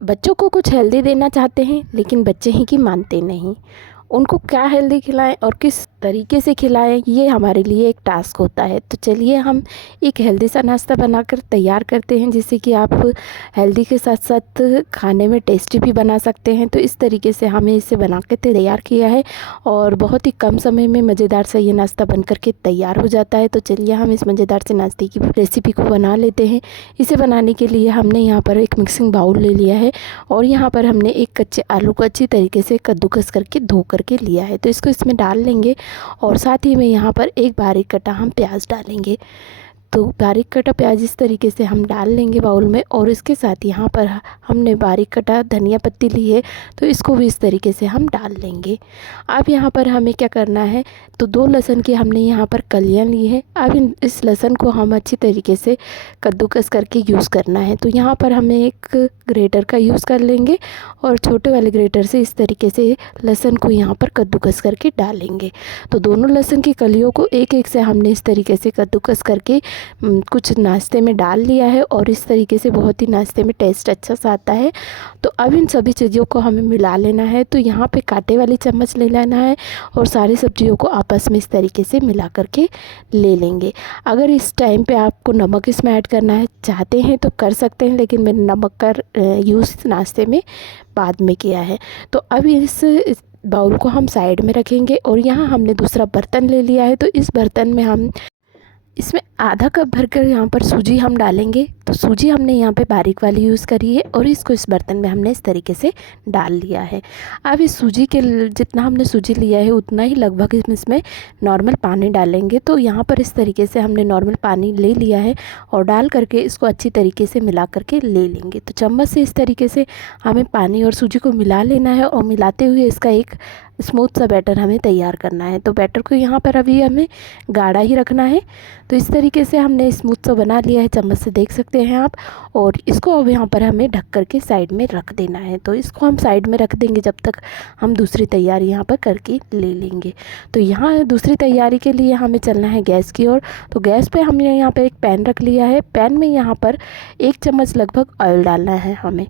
बच्चों को कुछ हेल्दी देना चाहते हैं लेकिन बच्चे हैं कि मानते नहीं। उनको क्या हेल्दी खिलाएं और किस तरीके से खिलाएं, ये हमारे लिए एक टास्क होता है। तो चलिए हम एक हेल्दी सा नाश्ता बनाकर तैयार करते हैं, जिससे कि आप हेल्दी के साथ साथ खाने में टेस्टी भी बना सकते हैं। तो इस तरीके से हमें इसे बना के तैयार किया है और बहुत ही कम समय में मज़ेदार सा ये नाश्ता बन कर के तैयार हो जाता है। तो चलिए हम इस मज़ेदार से नाश्ते की रेसिपी को बना लेते हैं। इसे बनाने के लिए हमने यहाँ पर एक मिक्सिंग बाउल ले लिया है और यहाँ पर हमने एक कच्चे आलू को अच्छी तरीके से कद्दूकस करके धो करके लिया है। तो इसको इसमें डाल लेंगे और साथ ही में यहाँ पर एक बारीक कटा हम प्याज डालेंगे। तो बारीक कटा प्याज इस तरीके से हम डाल लेंगे बाउल में और इसके साथ यहाँ पर हमने बारीक कटा धनिया पत्ती ली है, तो इसको भी इस तरीके से हम डाल लेंगे। अब यहाँ पर हमें क्या करना है, तो 2 लहसुन की हमने यहाँ पर कलियाँ ली है। अब इस लहसुन को हम अच्छी तरीके से कद्दूकस करके यूज़ करना है। तो यहाँ पर हमें एक ग्रेटर का यूज़ कर लेंगे और छोटे वाले ग्रेटर से इस तरीके से लहसुन को यहाँ पर कद्दूकस करके डालेंगे। तो दोनों लहसुन की कलियों को एक एक से हमने इस तरीके से कद्दूकस करके कुछ नाश्ते में डाल लिया है और इस तरीके से बहुत ही नाश्ते में टेस्ट अच्छा सा आता है। तो अब इन सभी चीज़ों को हमें मिला लेना है। तो यहाँ पे कांटे वाली चम्मच ले लेना है और सारी सब्जियों को आपस में इस तरीके से मिला करके ले लेंगे। अगर इस टाइम पे आपको नमक इसमें ऐड करना है चाहते हैं तो कर सकते हैं, लेकिन मैंने नमक का यूज़ नाश्ते में बाद में किया है। तो अब इस बाउल को हम साइड में रखेंगे और यहाँ हमने दूसरा बर्तन ले लिया है। तो इस बर्तन में हम इसमें आधा कप भरकर यहाँ पर सूजी हम डालेंगे। तो सूजी हमने यहाँ पे बारीक वाली यूज़ करी है और इसको इस बर्तन में हमने इस तरीके से डाल लिया है। अब इस सूजी के जितना हमने सूजी लिया है उतना ही लगभग इसमें नॉर्मल पानी डालेंगे। तो यहाँ पर इस तरीके से हमने नॉर्मल पानी ले लिया है और डाल करके इसको अच्छी तरीके से मिला करके ले लेंगे। तो चम्मच से इस तरीके से हमें पानी और सूजी को मिला लेना है और मिलाते हुए इसका एक स्मूथ सा बैटर हमें तैयार करना है। तो बैटर को यहाँ पर अभी हमें गाढ़ा ही रखना है। तो इस तरीके से हमने स्मूथ सा बना लिया है, चम्मच से देख सकते हैं आप। और इसको अब यहाँ पर हमें ढक करके साइड में रख देना है। तो इसको हम साइड में रख देंगे जब तक हम दूसरी तैयारी यहाँ पर करके ले लेंगे। तो यहाँ दूसरी तैयारी के लिए हमें चलना है गैस की ओर। तो गैस पे हमने यहाँ पर एक पैन रख लिया है। पैन में यहाँ पर 1 चम्मच लगभग ऑयल डालना है हमें।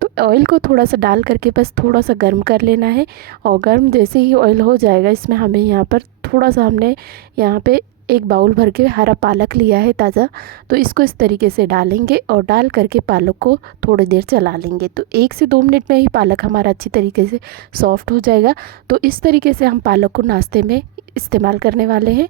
तो ऑयल को थोड़ा सा डाल करके बस थोड़ा सा गर्म कर लेना है और गर्म जैसे ही ऑयल हो जाएगा, इसमें हमें यहाँ पर थोड़ा सा हमने यहाँ पे एक बाउल भर के हरा पालक लिया है ताज़ा। तो इसको इस तरीके से डालेंगे और डाल करके पालक को थोड़ी देर चला लेंगे। तो 1 से 2 मिनट में ही पालक हमारा अच्छी तरीके से सॉफ्ट हो जाएगा। तो इस तरीके से हम पालक को नाश्ते में इस्तेमाल करने वाले हैं।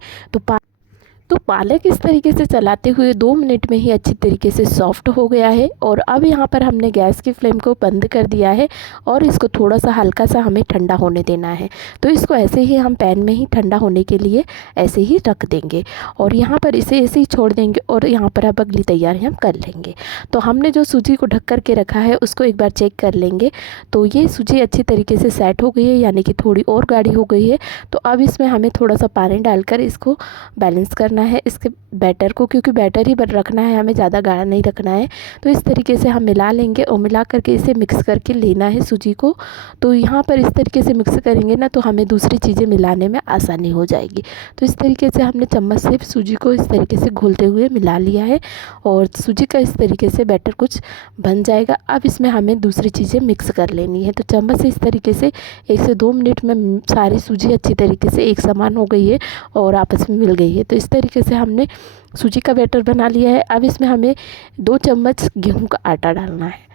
तो पालक इस तरीके से चलाते हुए 2 मिनट में ही अच्छी तरीके से सॉफ्ट हो गया है। और अब यहाँ पर हमने गैस की फ्लेम को बंद कर दिया है और इसको थोड़ा सा हल्का सा हमें ठंडा होने देना है। तो इसको ऐसे ही हम पैन में ही ठंडा होने के लिए ऐसे ही रख देंगे और यहाँ पर इसे ऐसे ही छोड़ देंगे और यहाँ पर अब अगली तैयारी हम कर लेंगे। तो हमने जो सूजी को ढक कर के रखा है उसको एक बार चेक कर लेंगे। तो ये सूजी अच्छी तरीके से सेट हो गई है, यानी कि थोड़ी और गाढ़ी हो गई है। तो अब इसमें हमें थोड़ा सा पानी डालकर इसको बैलेंस करना है इसके बैटर को, क्योंकि बैटर ही रखना है, हमें ज़्यादा गाढ़ा नहीं रखना है। तो इस तरीके से हम मिला लेंगे और मिला करके इसे मिक्स करके लेना है सूजी को। तो यहाँ पर इस तरीके से मिक्स करेंगे ना तो हमें दूसरी चीज़ें मिलाने में आसानी हो जाएगी। तो इस तरीके से हमने चम्मच से सूजी को इस तरीके से घोलते हुए मिला लिया है और सूजी का इस तरीके से बैटर कुछ बन जाएगा। अब इसमें हमें दूसरी चीज़ें मिक्स कर लेनी है। तो चम्मच से इस तरीके से 1 से 2 मिनट में सारी सूजी अच्छी तरीके से एक समान हो गई है और आपस में मिल गई है। तो इस तरीके से हमने सूजी का बैटर बना लिया है। अब इसमें हमें 2 चम्मच गेहूं का आटा डालना है।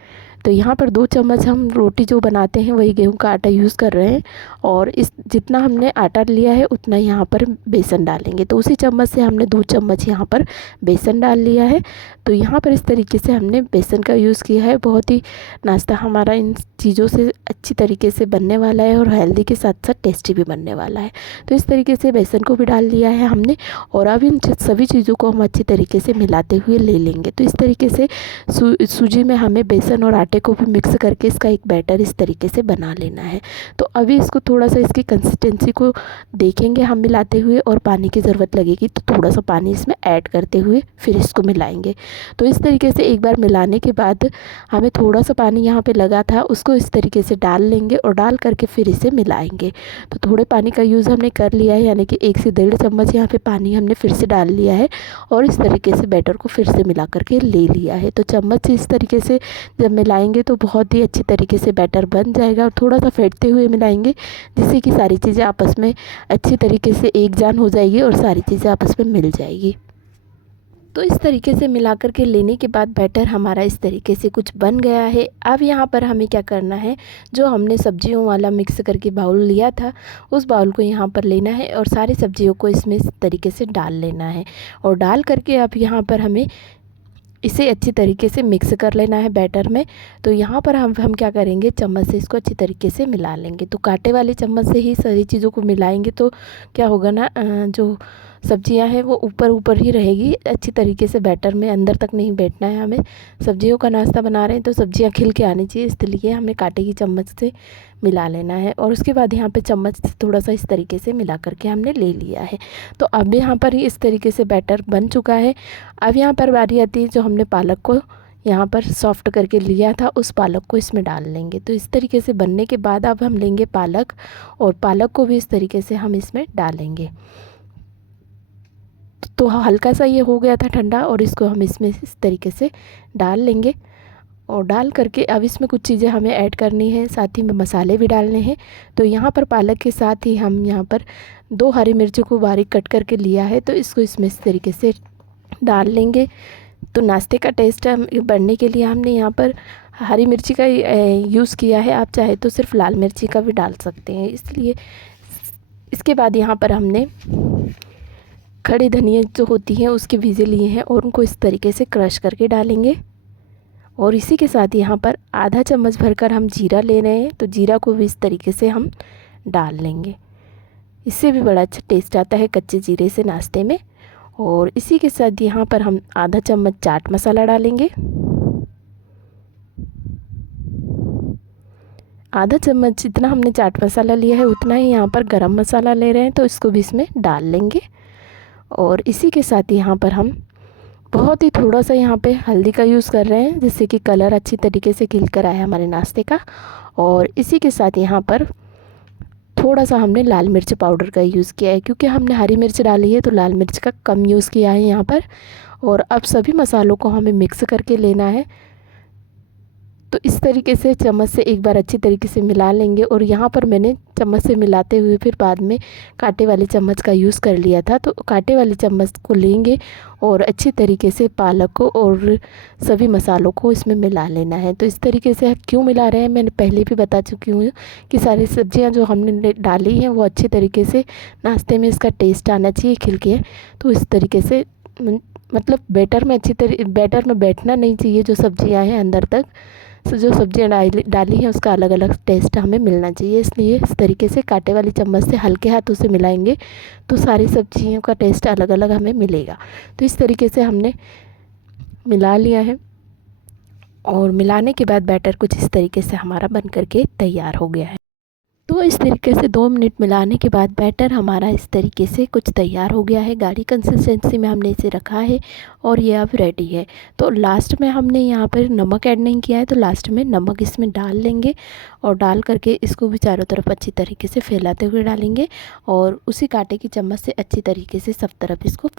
तो यहाँ पर 2 चम्मच हम रोटी जो बनाते हैं वही गेहूं का आटा यूज़ कर रहे हैं और इस जितना हमने आटा लिया है उतना यहाँ पर बेसन डालेंगे। तो उसी चम्मच से हमने 2 चम्मच यहाँ पर बेसन डाल लिया है। तो यहाँ पर इस तरीके से हमने बेसन का यूज़ किया है। बहुत ही नाश्ता हमारा इन चीज़ों से अच्छी तरीके से बनने वाला है और हेल्दी के साथ साथ टेस्टी भी बनने वाला है। तो इस तरीके से बेसन को भी डाल लिया है हमने और अब इन सभी चीज़ों को हम अच्छी तरीके से मिलाते हुए ले लेंगे। तो इस तरीके से सूजी में हमें बेसन और आटे को भी मिक्स करके इसका एक बैटर इस तरीके से बना लेना है। तो अभी इसको थोड़ा सा इसकी कंसिस्टेंसी को देखेंगे हम मिलाते हुए और पानी की ज़रूरत लगेगी तो थोड़ा सा पानी इसमें ऐड करते हुए फिर इसको मिलाएंगे। तो इस तरीके से एक बार मिलाने के बाद हमें थोड़ा सा पानी यहाँ पे लगा था उसको इस तरीके से डाल लेंगे और डाल करके फिर इसे मिलाएंगे। तो थोड़े पानी का यूज़ हमने कर लिया है, यानी कि 1 से 1.5 चम्मच यहाँ पे पानी हमने फिर से डाल लिया है और इस तरीके से बैटर को फिर से मिला करके ले लिया है। तो चम्मच से इस तरीके से जब मिलाएंगे मिलाएंगे तो बहुत ही अच्छी तरीके से बैटर बन जाएगा। और थोड़ा सा फेंटते हुए मिलाएंगे जिससे कि सारी चीज़ें आपस में अच्छी तरीके से एक जान हो जाएगी और सारी चीज़ें आपस में मिल जाएगी। तो इस तरीके से मिला कर के लेने के बाद बैटर हमारा इस तरीके से कुछ बन गया है। अब यहाँ पर हमें क्या करना है, जो हमने सब्जियों वाला मिक्स करके बाउल लिया था उस बाउल को यहाँ पर लेना है और सारी सब्जियों को इसमें इस तरीके से डाल लेना है। और डाल करके अब यहाँ पर हमें इसे अच्छी तरीके से मिक्स कर लेना है बैटर में। तो यहाँ पर हम क्या करेंगे, चम्मच से इसको अच्छी तरीके से मिला लेंगे। तो कांटे वाले चम्मच से ही सारी चीज़ों को मिलाएंगे तो क्या होगा ना, जो सब्जियां हैं वो ऊपर ऊपर ही रहेगी, अच्छी तरीके से बैटर में अंदर तक नहीं बैठना है। हमें सब्जियों का नाश्ता बना रहे हैं तो सब्जियां खिल के आनी चाहिए, इसलिए हमें कांटे की चम्मच से मिला लेना है। और उसके बाद यहाँ पे चम्मच से थोड़ा सा इस तरीके से मिला करके हमने ले लिया है। तो अब यहाँ पर ही इस तरीके से बैटर बन चुका है। अब यहाँ पर बारी आती है, जो हमने पालक को यहाँ पर सॉफ्ट करके लिया था उस पालक को इसमें डाल लेंगे। तो इस तरीके से बनने के बाद अब हम लेंगे पालक और पालक को भी इस तरीके से हम इसमें डालेंगे। तो हल्का सा ये हो गया था ठंडा और इसको हम इसमें इस तरीके से डाल लेंगे। और डाल करके अब इसमें कुछ चीज़ें हमें ऐड करनी है, साथ ही में मसाले भी डालने हैं। तो यहाँ पर पालक के साथ ही हम यहाँ पर 2 हरी मिर्चों को बारीक कट करके लिया है, तो इसको इसमें इस तरीके से डाल लेंगे। तो नाश्ते का टेस्ट बढ़ने के लिए हमने यहाँ पर हरी मिर्ची का यूज़ किया है, आप चाहे तो सिर्फ लाल मिर्ची का भी डाल सकते हैं। इसलिए इसके बाद यहाँ पर हमने खड़ी धनिया जो होती है उसके बीजे लिए हैं और उनको इस तरीके से क्रश करके डालेंगे। और इसी के साथ यहाँ पर आधा चम्मच भरकर हम जीरा ले रहे हैं, तो जीरा को भी इस तरीके से हम डाल लेंगे। इससे भी बड़ा अच्छा टेस्ट आता है कच्चे जीरे से नाश्ते में। और इसी के साथ यहाँ पर हम आधा चम्मच चाट मसाला डालेंगे। आधा चम्मच जितना हमने चाट मसाला लिया है उतना ही यहाँ पर गरम मसाला ले रहे हैं, तो इसको भी इसमें डाल लेंगे। और इसी के साथ यहाँ पर हम बहुत ही थोड़ा सा यहाँ पे हल्दी का यूज़ कर रहे हैं, जिससे कि कलर अच्छी तरीके से खिल कर आए हमारे नाश्ते का। और इसी के साथ यहाँ पर थोड़ा सा हमने लाल मिर्च पाउडर का यूज़ किया है, क्योंकि हमने हरी मिर्च डाली है तो लाल मिर्च का कम यूज़ किया है यहाँ पर। और अब सभी मसालों को हमें मिक्स करके लेना है। तो इस तरीके से चम्मच से एक बार अच्छी तरीके से मिला लेंगे। और यहाँ पर मैंने चम्मच से मिलाते हुए फिर बाद में कांटे वाले चम्मच का यूज़ कर लिया था, तो कांटे वाले चम्मच को लेंगे और अच्छी तरीके से पालक को और सभी मसालों को इसमें मिला लेना है। तो इस तरीके से क्यों मिला रहे हैं मैंने पहले भी बता चुकी हूँ कि सारी सब्जियाँ जो हमने डाली हैं वो अच्छी तरीके से नाश्ते में इसका टेस्ट आना चाहिए खिल के। तो इस तरीके से मतलब बैटर में बैठना नहीं चाहिए, जो सब्जियाँ हैं अंदर तक जो सब्जियाँ डाली हैं उसका अलग अलग टेस्ट हमें मिलना चाहिए। इसलिए इस तरीके से कांटे वाली चम्मच से हल्के हाथों से मिलाएंगे तो सारी सब्जियों का टेस्ट अलग अलग हमें मिलेगा। तो इस तरीके से हमने मिला लिया है और मिलाने के बाद बैटर कुछ इस तरीके से हमारा बन करके तैयार हो गया है। तो इस तरीके से 2 मिनट मिलाने के बाद बैटर हमारा इस तरीके से कुछ तैयार हो गया है। गाढ़ी कंसिस्टेंसी में हमने इसे रखा है और ये अब रेडी है। तो लास्ट में हमने यहाँ पर नमक ऐड नहीं किया है, तो लास्ट में नमक इसमें डाल लेंगे और डाल करके इसको भी चारों तरफ अच्छी तरीके से फैलाते हुए डालेंगे और उसी कांटे की चम्मच से अच्छी तरीके से सब तरफ इसको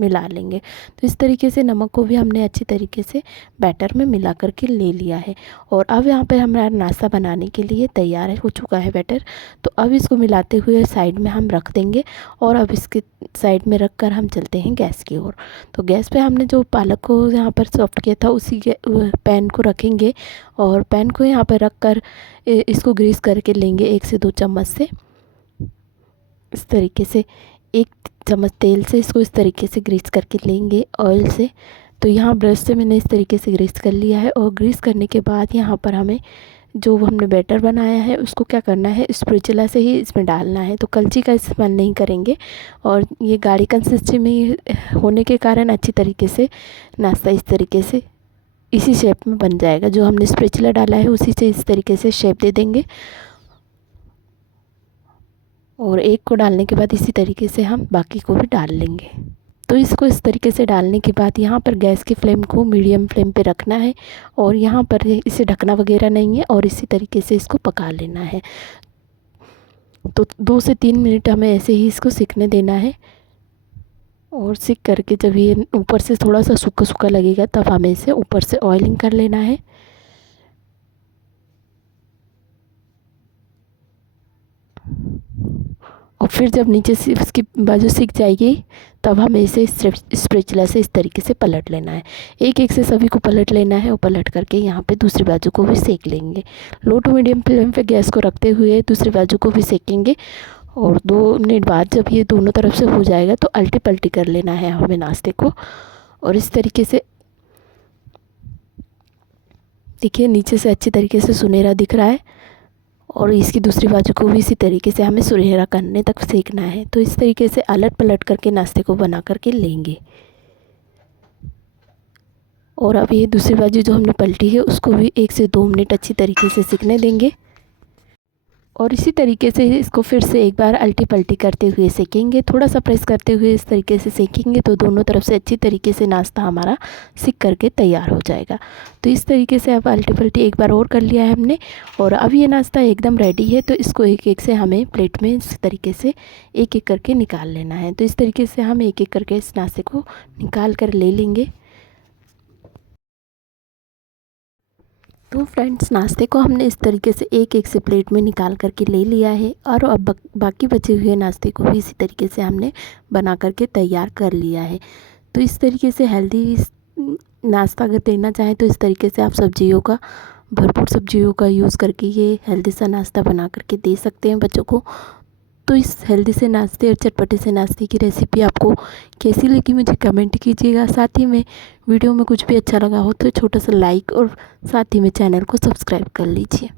मिला लेंगे। तो इस तरीके से नमक को भी हमने अच्छी तरीके से बैटर में मिला करके ले लिया है। और अब यहाँ पर हमारा नाश्ता बनाने के लिए तैयार हो चुका है बैटर। तो अब इसको मिलाते हुए साइड में हम रख देंगे और अब इसके साइड में रख कर हम चलते हैं गैस की ओर। तो गैस पे हमने जो पालक को यहाँ पर सॉफ्ट किया था उसी पैन को रखेंगे और पैन को यहाँ पर रख कर इसको ग्रीस करके लेंगे 1 से 2 चम्मच से। इस तरीके से 1 चम्मच तेल से इसको इस तरीके से ग्रीस करके लेंगे ऑयल से। तो यहाँ ब्रश से मैंने इस तरीके से ग्रीस कर लिया है और ग्रीस करने के बाद यहाँ पर हमें जो हमने बैटर बनाया है उसको क्या करना है, स्पैचुला से ही इसमें डालना है। तो कलची का इस्तेमाल नहीं करेंगे और ये गाढ़ी कंसिस्टेंसी में होने के कारण अच्छी तरीके से नाश्ता इस तरीके से इसी शेप में बन जाएगा। जो हमने स्पैचुला डाला है उसी से इस तरीके से शेप दे देंगे और एक को डालने के बाद इसी तरीके से हम बाकी को भी डाल लेंगे। तो इसको इस तरीके से डालने के बाद यहाँ पर गैस की फ्लेम को मीडियम फ्लेम पे रखना है और यहाँ पर इसे ढकना वगैरह नहीं है और इसी तरीके से इसको पका लेना है। तो 2 से 3 मिनट हमें ऐसे ही इसको सिकने देना है और सिक करके जब ये ऊपर से थोड़ा सा सूखा सूखा लगेगा तब हमें इसे ऊपर से ऑयलिंग कर लेना है। फिर जब नीचे से इसकी बाजू सिक जाएगी तब हमें इसे स्पैचुला से इस तरीके से पलट लेना है। एक एक से सभी को पलट लेना है और पलट करके यहाँ पे दूसरी बाजू को भी सेक लेंगे। लो टू मीडियम फ्लेम पे गैस को रखते हुए दूसरी बाजू को भी सेकेंगे और 2 मिनट बाद जब ये दोनों तरफ से हो जाएगा तो अल्टी पल्टी कर लेना है हमें नाश्ते को। और इस तरीके से देखिए नीचे से अच्छी तरीके से सुनहरा दिख रहा है और इसकी दूसरी बाजू को भी इसी तरीके से हमें सुनहरा करने तक सेकना है। तो इस तरीके से अलट पलट करके नाश्ते को बना करके लेंगे। और अब ये दूसरी बाजू जो हमने पलटी है उसको भी 1 से 2 मिनट अच्छी तरीके से सिकने देंगे और इसी तरीके से इसको फिर से एक बार अल्टी पल्टी करते हुए सेकेंगे। थोड़ा सा प्रेस करते हुए इस तरीके से सेकेंगे तो दोनों तरफ से अच्छी तरीके से नाश्ता हमारा सिक करके तैयार हो जाएगा। तो इस तरीके से अब अल्टी पल्टी एक बार और कर लिया है हमने और अब ये नाश्ता एकदम रेडी है। तो इसको एक एक से हमें प्लेट में इस तरीके से एक एक करके निकाल लेना है। तो इस तरीके से हम एक एक करके इस नाश्ते को निकाल कर ले लेंगे। तो फ्रेंड्स नाश्ते को हमने इस तरीके से एक एक से प्लेट में निकाल करके ले लिया है और अब बाकी बचे हुए नाश्ते को भी इसी तरीके से हमने बना करके तैयार कर लिया है। तो इस तरीके से हेल्दी नाश्ता अगर देना चाहें तो इस तरीके से आप भरपूर सब्जियों का यूज़ करके ये हेल्दी सा नाश्ता बना करके दे सकते हैं बच्चों को। तो इस हेल्दी से नाश्ते और चटपटे से नाश्ते की रेसिपी आपको कैसी लगी मुझे कमेंट कीजिएगा। साथ ही में वीडियो में कुछ भी अच्छा लगा हो तो छोटा सा लाइक और साथ ही में चैनल को सब्सक्राइब कर लीजिए।